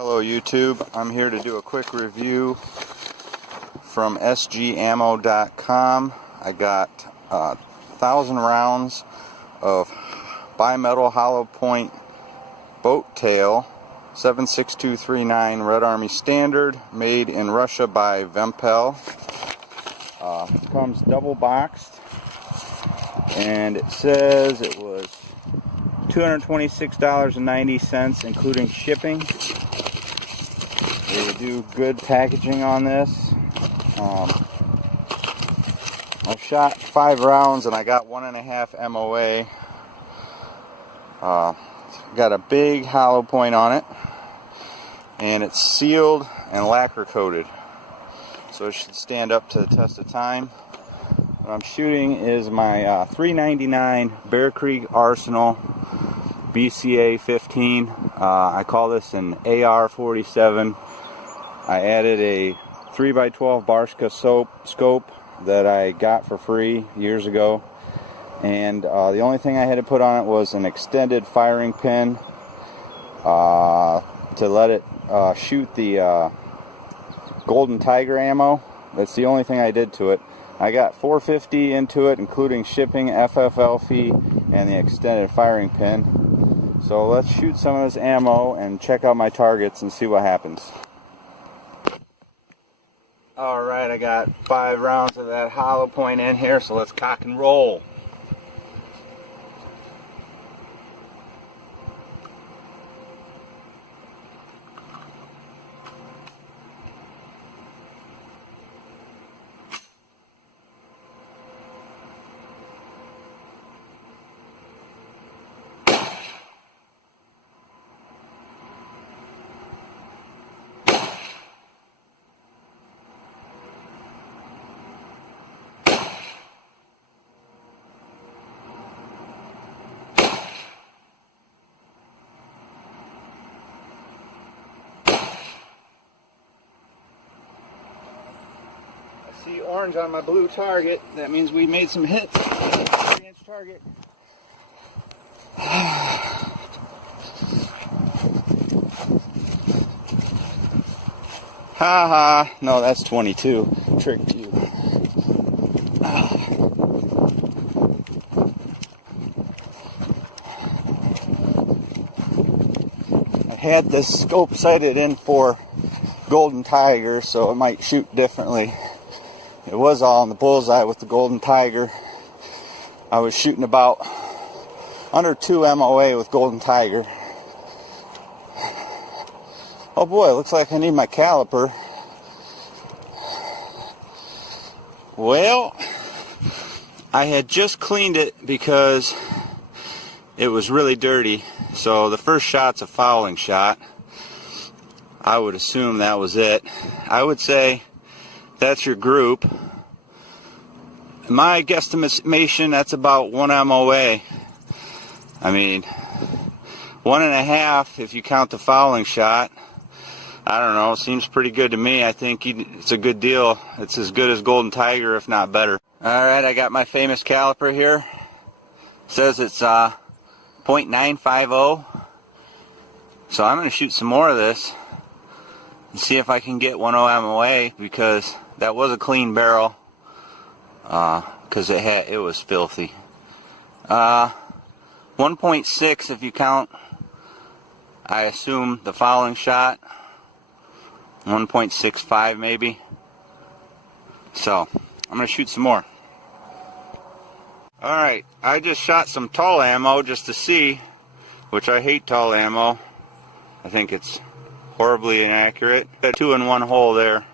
Hello YouTube, I'm here to do a quick review from sgammo.com. I got 1,000 rounds of bimetal hollow point boat tail 76239 Red Army Standard, made in Russia by Vempel. It comes double boxed, and it says it was $226.90 including shipping. They do good packaging on this. I've shot 5 rounds and I got 1.5 MOA. Got a big hollow point on it, and it's sealed and lacquer coated, so it should stand up to the test of time. What I'm shooting is my .399 Bear Creek Arsenal BCA 15. I call this an AR-47. I added a 3x12 Barska scope that I got for free years ago, and the only thing I had to put on it was an extended firing pin to let it shoot the Golden Tiger ammo. That's the only thing I did to it. I got $450 into it, including shipping, FFL fee, and the extended firing pin. So let's shoot some of this ammo and check out my targets and see what happens. Alright, I got 5 rounds of that hollow point in here, so let's cock and roll. See orange on my blue target. That means we made some hits. 3-inch target. Haha, no, that's 22. Tricked you. I had this scope sighted in for Golden Tiger, so it might shoot differently. It was all in the bullseye with the Golden Tiger. I was shooting about under 2 MOA with Golden Tiger. Oh boy, it looks like I need my caliper. Well, I had just cleaned it because it was really dirty. So the first shot's a fouling shot. I would assume that was it. I would say that's your group. My guesstimation, that's about 1 MOA. I mean, 1.5 if you count the fouling shot. I don't know, seems pretty good to me. I think it's a good deal. It's as good as Golden Tiger, if not better. Alright, I got my famous caliper here. It says it's .950. So I'm going to shoot some more of this and see if I can get 1 MOA, because that was a clean barrel, because it was filthy. 1.6 if you count, I assume, the fouling shot. 1.65 maybe. So I'm gonna shoot some more. Alright, I just shot some tall ammo just to see, which I hate tall ammo. I think it's horribly inaccurate. Got 2 in 1 hole there.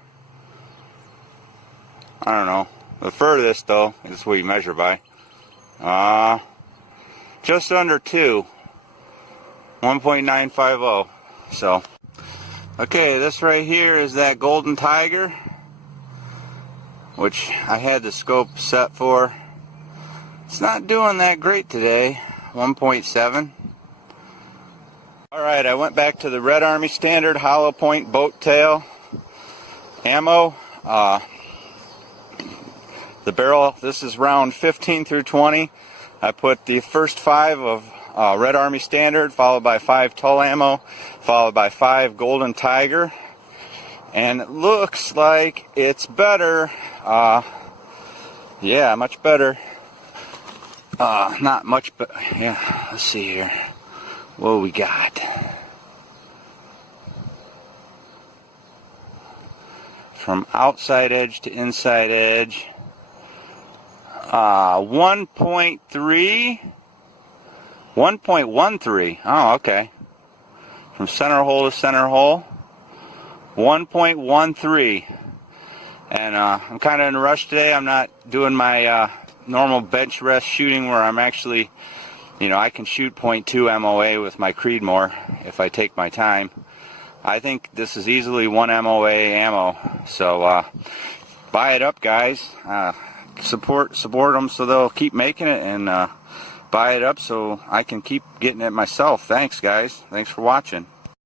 I don't know. The furthest though is what you measure by. Just under 2. 1.950. So okay, this right here is that Golden Tiger, which I had the scope set for. It's not doing that great today. 1.7. Alright, I went back to the Red Army Standard hollow point boat tail ammo. The barrel, this is round 15 through 20. I put the first 5 of Red Army Standard, followed by 5 Tulammo, followed by 5 Golden Tiger. And it looks like it's better. Yeah, much better. Not much, but yeah, let's see here. What we got? From outside edge to inside edge. 1.3. 1.13. Oh, okay. From center hole to center hole. 1.13. And I'm kind of in a rush today. I'm not doing my normal bench rest shooting where I'm actually, you know, I can shoot .2 MOA with my Creedmoor if I take my time. I think this is easily 1 MOA ammo. So buy it up, guys. Support them so they'll keep making it, and buy it up so I can keep getting it myself. Thanks, guys. Thanks for watching.